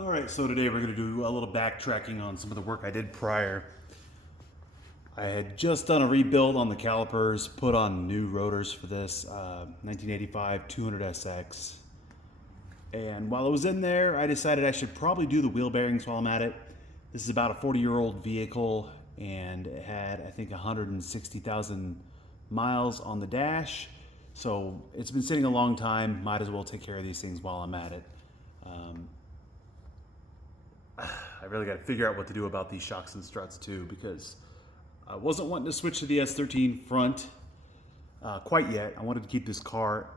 Alright, so today we're going to do a little backtracking on some of the work I did prior. I had just done a rebuild on the calipers, put on new rotors for this 1985 200SX. And while I was in there, I decided I should probably do the wheel bearings while I'm at it. This is about a 40-year-old vehicle, and it had, I think, 160,000 miles on the dash. So it's been sitting a long time. Might as well take care of these things while I'm at it. I really got to figure out what to do about these shocks and struts too, because I wasn't wanting to switch to the S13 front quite yet. I wanted to keep this car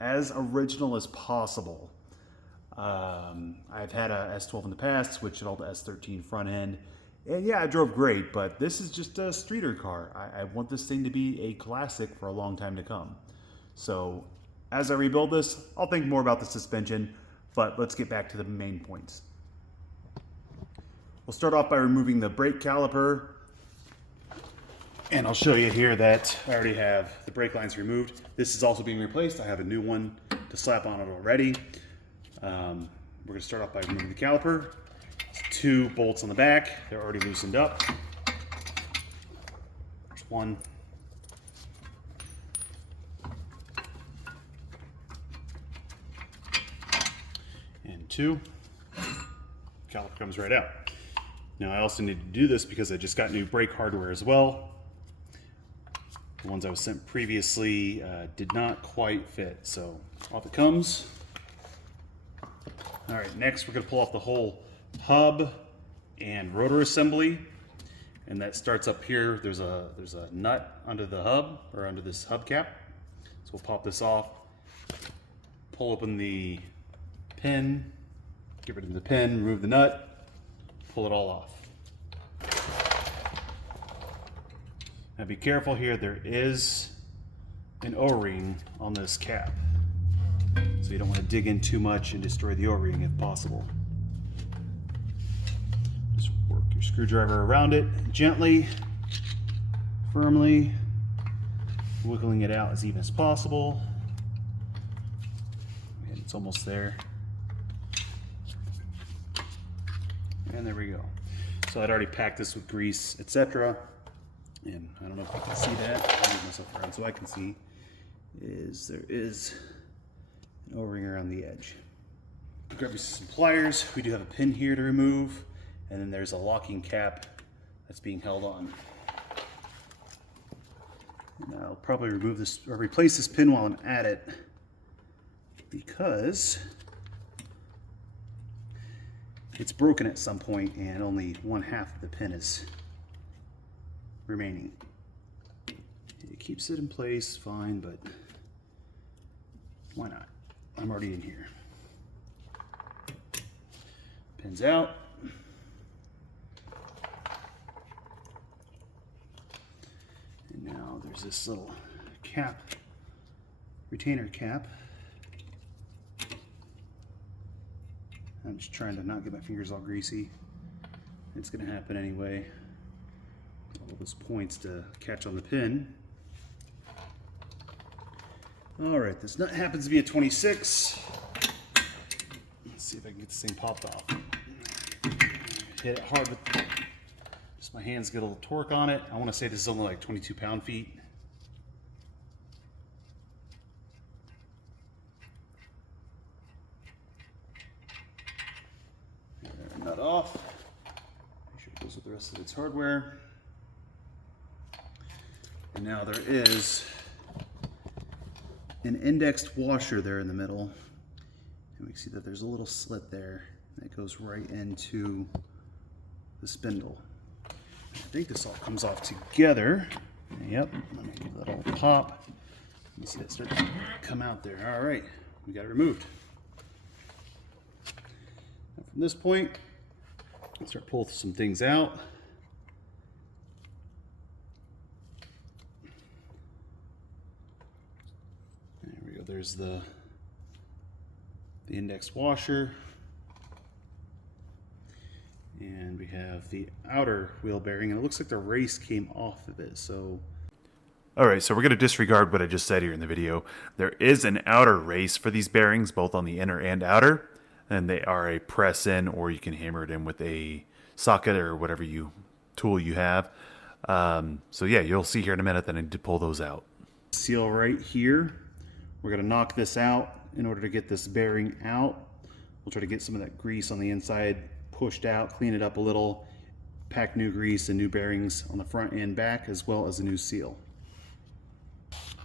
as original as possible. I've had a S12 in the past, switched it all to S13 front end, and yeah, it drove great, but this is just a streeter car. I want this thing to be a classic for a long time to come. So as I rebuild this, I'll think more about the suspension, but let's get back to the main points. We'll start off by removing the brake caliper, and I'll show you here that I already have the brake lines removed. This is also being replaced. I have a new one to slap on it already. We're going to start off by removing the caliper. There's 2 bolts on the back. They're already loosened up. There's 1. And 2. Caliper comes right out. Now I also need to do this because I just got new brake hardware as well. The ones I was sent previously did not quite fit, so off it comes. All right, next we're going to pull off the whole hub and rotor assembly, and that starts up here. There's a nut under the hub, or under this hubcap. So we'll pop this off, pull open the pin, get rid of the pin, remove the nut, pull it all off. Now be careful here, there is an O-ring on this cap. So you don't want to dig in too much and destroy the O-ring if possible. Just work your screwdriver around it gently, firmly, wiggling it out as even as possible. And it's almost there. And there we go. So I'd already packed this with grease, etc. And I don't know if you can see that. I'll move myself around so I can see. There is an O-ring around the edge. Grab you some pliers. We do have a pin here to remove, and then there's a locking cap that's being held on. And I'll probably remove this or replace this pin while I'm at it, because it's broken at some point and only 1/2 of the pin is remaining. It keeps it in place fine, but why not? I'm already in here. Pin's out. And now there's this little cap, retainer cap. I'm just trying to not get my fingers all greasy. It's going to happen anyway. All those points to catch on the pin. All right, this nut happens to be a 26. Let's see if I can get this thing popped off. Hit it hard with just my hands, get a little torque on it. I want to say this is only like 22 pound-feet. Nut off. Make sure it goes with the rest of its hardware. And now there is an indexed washer there in the middle. And we can see that there's a little slit there that goes right into the spindle. I think this all comes off together. Yep, let me give that all a pop. You see that start to come out there. All right, we got it removed. Now from this point, I'll start pulling some things out. There we go. There's the index washer. And we have the outer wheel bearing, and it looks like the race came off of it. So Alright, so we're going to disregard what I just said here in the video. There is an outer race for these bearings, both on the inner and outer. and they are a press in, or you can hammer it in with a socket or whatever tool you have. So yeah, you'll see here in a minute that I need to pull those out. Seal right here. We're going to knock this out in order to get this bearing out. We'll try to get some of that grease on the inside pushed out, clean it up a little, pack new grease and new bearings on the front and back, as well as a new seal.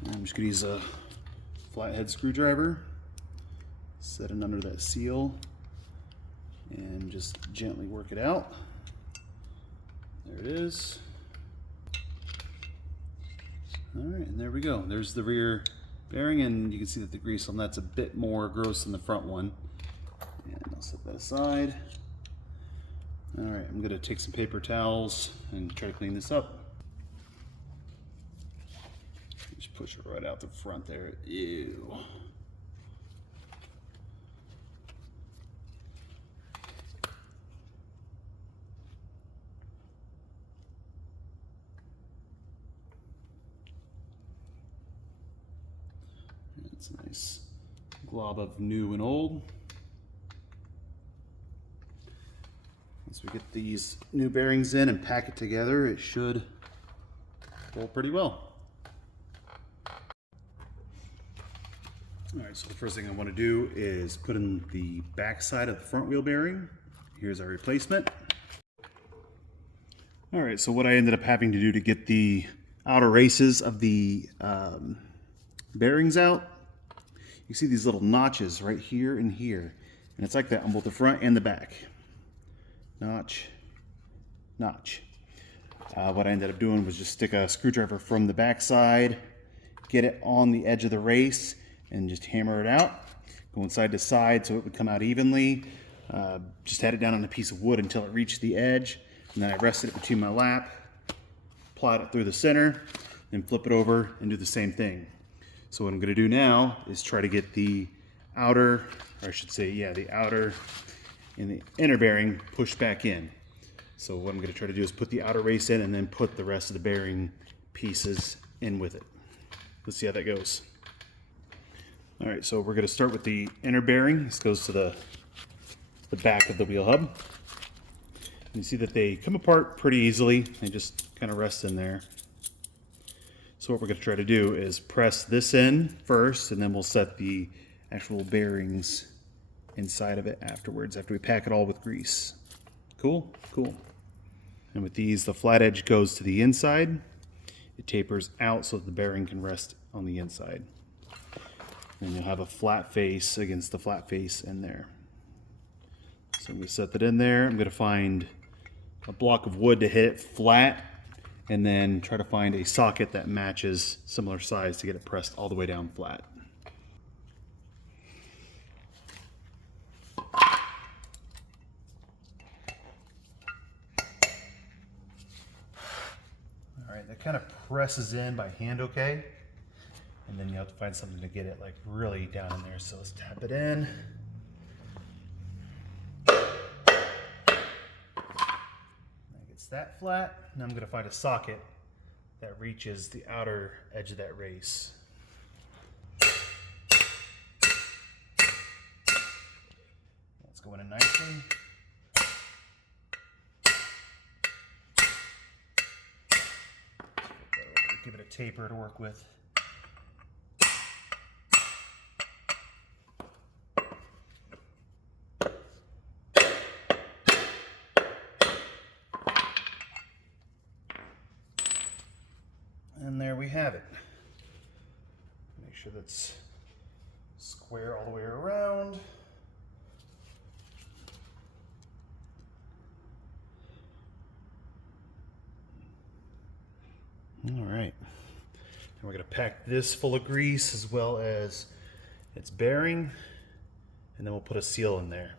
And I'm just going to use a flathead screwdriver, set it under that seal, and just gently work it out. There it is. All right, and there we go. There's the rear bearing, and you can see that the grease on that's a bit more gross than the front one. And I'll set that aside. All right, I'm gonna take some paper towels and try to clean this up. Just push it right out the front there. Ew. It's a nice glob of new and old. Once we get these new bearings in and pack it together, it should roll pretty well. All right, so the first thing I want to do is put in the back side of the front wheel bearing. Here's our replacement. All right, so what I ended up having to do to get the outer races of the bearings out, you see these little notches right here and here, and it's like that on both the front and the back. Notch, notch. What I ended up doing was just stick a screwdriver from the back side, get it on the edge of the race, and just hammer it out, going side to side so it would come out evenly. Just had it down on a piece of wood until it reached the edge, and then I rested it between my lap, plot it through the center, then flip it over and do the same thing. So what I'm going to do now is try to get the outer, or I should say, yeah, the outer and the inner bearing pushed back in. So what I'm going to try to do is put the outer race in and then put the rest of the bearing pieces in with it. Let's see how that goes. All right, so we're going to start with the inner bearing. This goes to the back of the wheel hub. You see that they come apart pretty easily. They just kind of rest in there. So what we're going to try to do is press this in first, and then we'll set the actual bearings inside of it afterwards, after we pack it all with grease. Cool? Cool. And with these, the flat edge goes to the inside. It tapers out so that the bearing can rest on the inside. And you'll have a flat face against the flat face in there. So I'm going to set that in there. I'm going to find a block of wood to hit it flat, and then try to find a socket that matches similar size to get it pressed all the way down flat. All right, that kind of presses in by hand okay, and then you have to find something to get it like really down in there. So let's tap it in. That flat, and I'm going to find a socket that reaches the outer edge of that race. That's going in nicely. Give it a taper to work with. And there we have it. Make sure that's square all the way around. All right. And we're going to pack this full of grease as well as its bearing, and then we'll put a seal in there.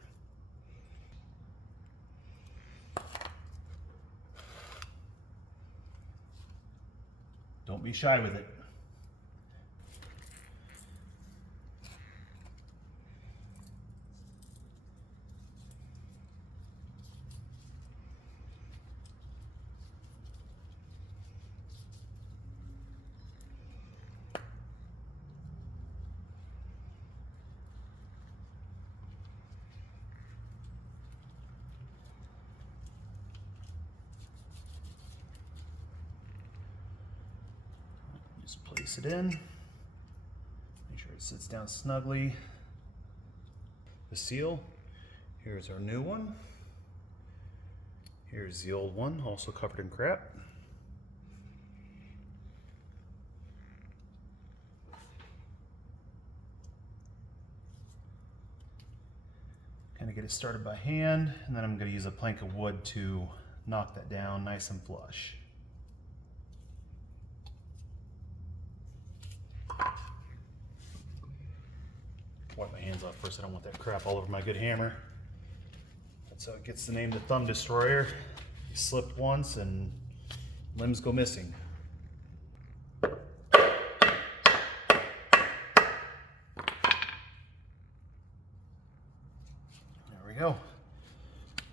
Don't be shy with it. Just place it in. Make sure it sits down snugly. The seal. Here's our new one. Here's the old one, also covered in crap. Kind of get it started by hand, and then I'm going to use a plank of wood to knock that down nice and flush. Wipe my hands off first, I don't want that crap all over my good hammer. That's how it gets the name the Thumb Destroyer. You slip once and limbs go missing. There we go.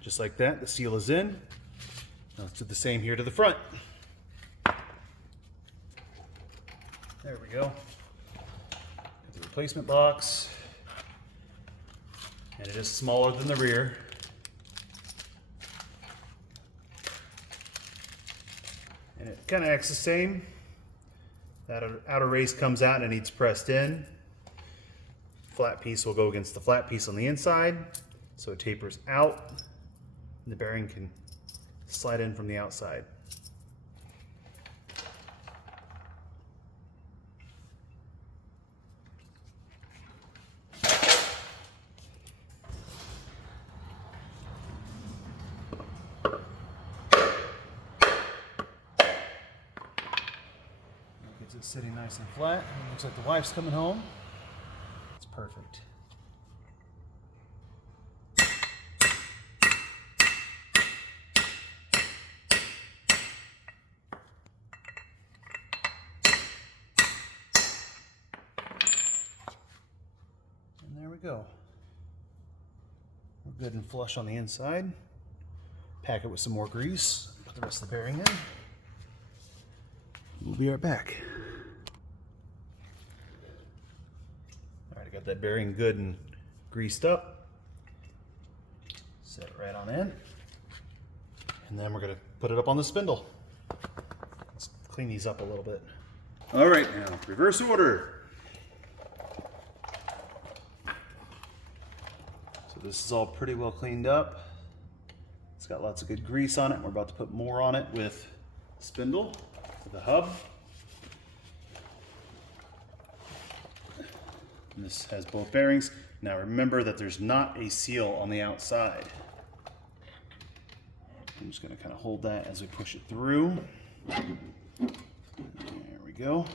Just like that, the seal is in. Now let's do the same here to the front. There we go. Get the replacement box. And it is smaller than the rear. And it kind of acts the same. That outer race comes out and it needs pressed in. Flat piece will go against the flat piece on the inside, so it tapers out, and the bearing can slide in from the outside. Gets it sitting nice and flat. It looks like the wife's coming home. It's perfect. And there we go. We're good and flush on the inside. Pack it with some more grease. Put the rest of the bearing in. We'll be right back. All right, I got that bearing good and greased up. Set it right on in. And then we're gonna put it up on the spindle. Let's clean these up a little bit. All right, now, reverse order. So this is all pretty well cleaned up. It's got lots of good grease on it. We're about to put more on it with spindle. The hub. And this has both bearings. Now remember that there's not a seal on the outside. I'm just going to kind of hold that as we push it through. There we go.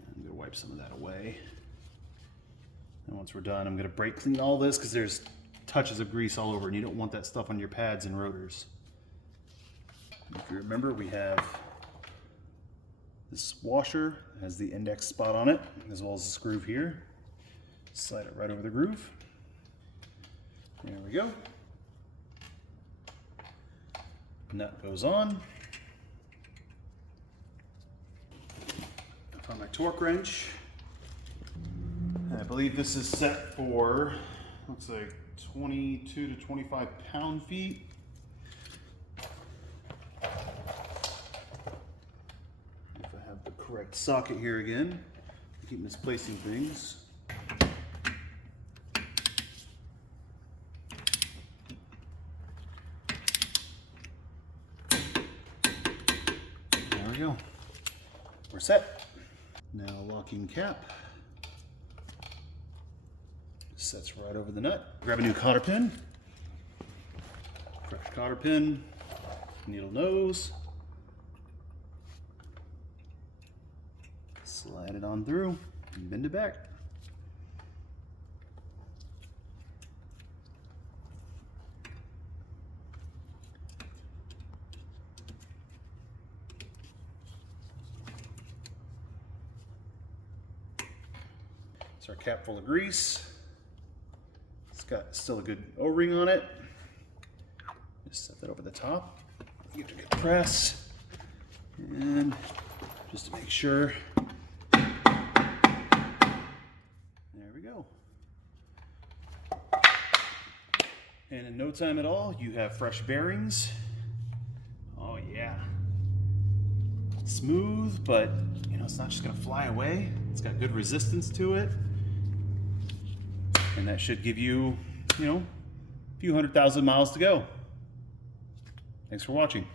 I'm going to wipe some of that away. And once we're done, I'm going to brake clean all this because there's touches of grease all over, and you don't want that stuff on your pads and rotors. If you remember, we have this washer that has the index spot on it, as well as this groove here. Slide it right over the groove. There we go. Nut goes on. I found my torque wrench. And I believe this is set for, looks like 22 to 25 pound-feet. If I have the correct socket here again, I keep misplacing things. There we go. We're set. Now locking cap. Sets right over the nut. Grab a new cotter pin. Fresh cotter pin. Needle nose. Slide it on through and bend it back. It's our cap full of grease. It's got still a good O-ring on it. Just set that over the top. Give it a good press. And just to make sure. There we go. And in no time at all, you have fresh bearings. Oh yeah. Smooth, but you know, it's not just gonna fly away. It's got good resistance to it. And that should give you, you know, a few 100,000 miles to go. Thanks for watching.